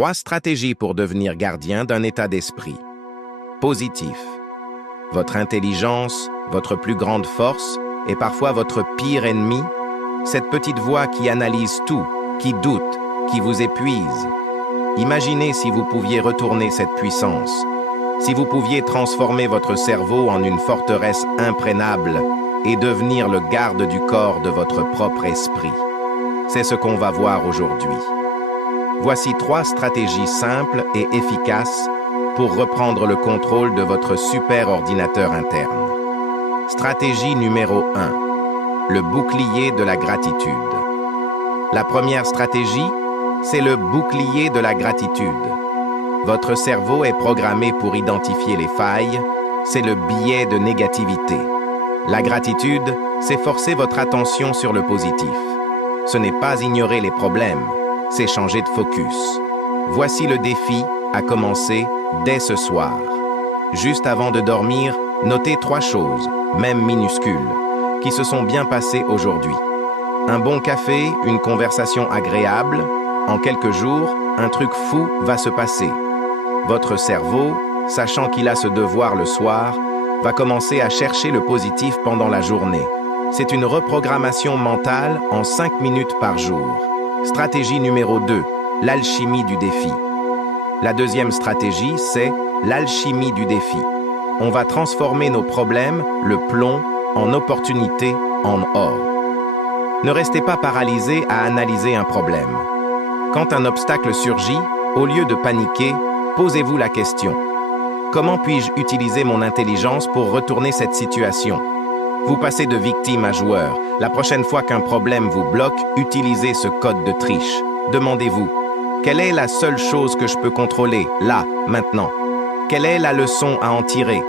3 stratégies pour devenir gardien d'un état d'esprit. Positif. Votre intelligence, votre plus grande force, et parfois votre pire ennemi, cette petite voix qui analyse tout, qui doute, qui vous épuise. Imaginez si vous pouviez retourner cette puissance, si vous pouviez transformer votre cerveau en une forteresse imprégnable et devenir le garde du corps de votre propre esprit. C'est ce qu'on va voir aujourd'hui. Voici 3 stratégies simples et efficaces pour reprendre le contrôle de votre super ordinateur interne. Stratégie numéro 1. Le bouclier de la gratitude. La première stratégie, c'est le bouclier de la gratitude. Votre cerveau est programmé pour identifier les failles, c'est le biais de négativité. La gratitude, c'est forcer votre attention sur le positif. Ce n'est pas ignorer les problèmes, c'est changer de focus. Voici le défi à commencer dès ce soir. Juste avant de dormir, notez 3 choses, même minuscules, qui se sont bien passées aujourd'hui. Un bon café, une conversation agréable, en quelques jours, un truc fou va se passer. Votre cerveau, sachant qu'il a ce devoir le soir, va commencer à chercher le positif pendant la journée. C'est une reprogrammation mentale en 5 minutes par jour. Stratégie numéro 2, l'alchimie du défi. La deuxième stratégie, c'est l'alchimie du défi. On va transformer nos problèmes, le plomb, en opportunités, en or. Ne restez pas paralysé à analyser un problème. Quand un obstacle surgit, au lieu de paniquer, posez-vous la question. Comment puis-je utiliser mon intelligence pour retourner cette situation? Vous passez de victime à joueur. La prochaine fois qu'un problème vous bloque, utilisez ce code de triche. Demandez-vous, quelle est la seule chose que je peux contrôler, là, maintenant? Quelle est la leçon à en tirer?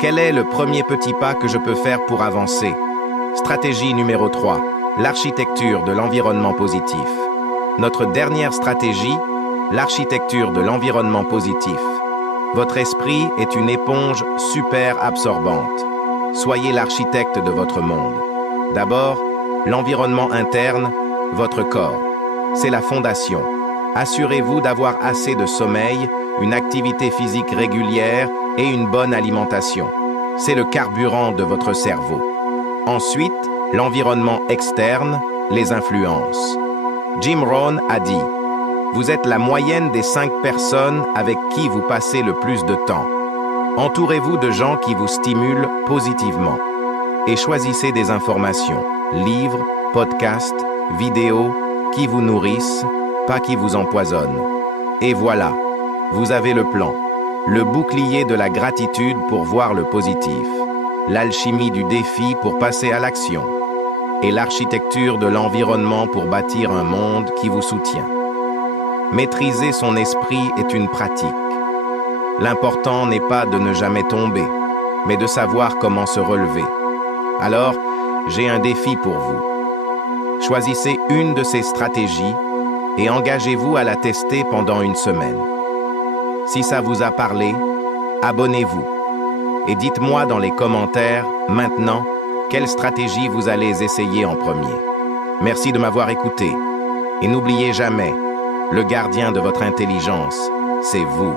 Quel est le premier petit pas que je peux faire pour avancer? Stratégie numéro 3, l'architecture de l'environnement positif. Notre dernière stratégie, l'architecture de l'environnement positif. Votre esprit est une éponge super absorbante. Soyez l'architecte de votre monde. D'abord, l'environnement interne, votre corps. C'est la fondation. Assurez-vous d'avoir assez de sommeil, une activité physique régulière et une bonne alimentation. C'est le carburant de votre cerveau. Ensuite, l'environnement externe, les influences. Jim Rohn a dit « Vous êtes la moyenne des 5 personnes avec qui vous passez le plus de temps. Entourez-vous de gens qui vous stimulent positivement. Et choisissez des informations, livres, podcasts, vidéos, qui vous nourrissent, pas qui vous empoisonnent. Et voilà, vous avez le plan. Le bouclier de la gratitude pour voir le positif. L'alchimie du défi pour passer à l'action. Et l'architecture de l'environnement pour bâtir un monde qui vous soutient. Maîtriser son esprit est une pratique. L'important n'est pas de ne jamais tomber, mais de savoir comment se relever. Alors, j'ai un défi pour vous. Choisissez une de ces stratégies et engagez-vous à la tester pendant une semaine. Si ça vous a parlé, abonnez-vous. Et dites-moi dans les commentaires, maintenant, quelle stratégie vous allez essayer en premier. Merci de m'avoir écouté. Et n'oubliez jamais, le gardien de votre intelligence, c'est vous.